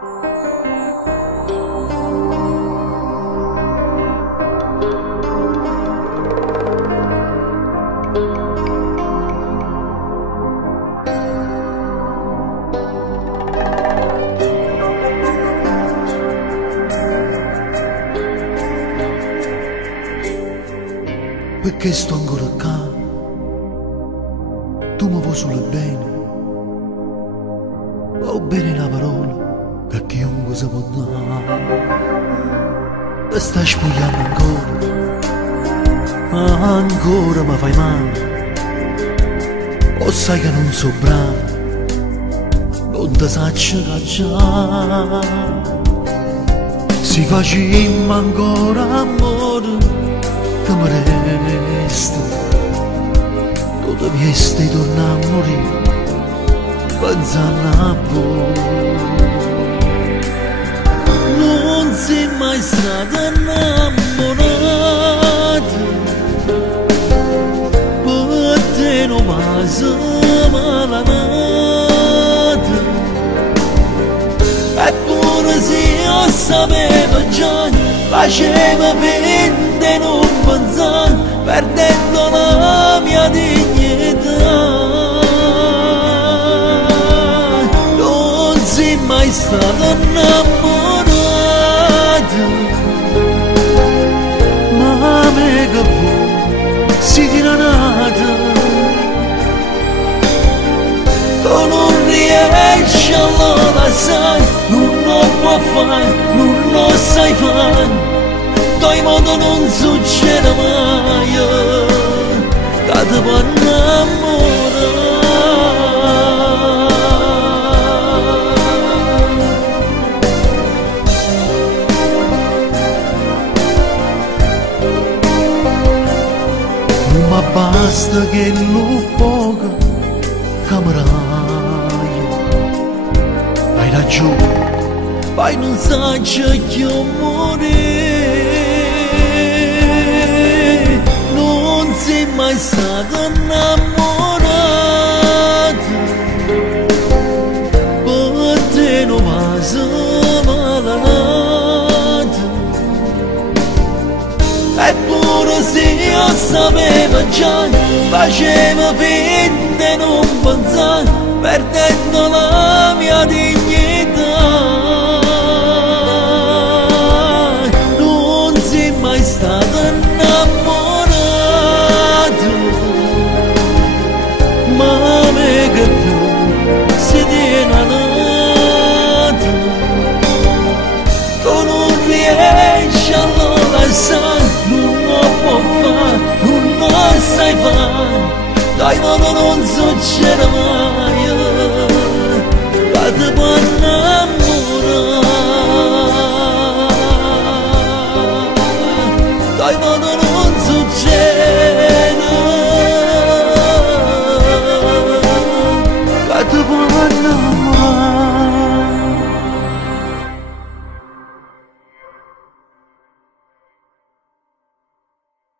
Perché sto ancora qua? Tu mi vuoi solo bene, o bene la parola che chiunque si può dare. Ti stai spogliando ancora mi fai male, o sai che non so bravo, non ti saccio cacciare. Si facemmo ancora amore che mi resta, tu devi tornare a morire pensando a voi. Non sei mai stata innamorata, per te non passa malanata, eppure se io sapevo già faceva finta e non pensare, perdendo la mia dignità. Non sei mai stata innamorata, ma me che vuoi si tira nata. Tu non riesci allora sai, non lo può fare, non lo sai fare. Dai modo non succede mai che ti può innamorare. Non mi basta che lo poco cameraio, hai ragione, poi non sai che morire. Non sei mai stata innamorata, per te non passa malanata, eppure se io sapevo già faceva finta e non pensare, perdendo la mia dignità. Non sei mai stata innamorata, ma me che tu si tiene nata. Tu non riesci allora sai, non lo può fare, non lo sai fare. Dai ma non succede mai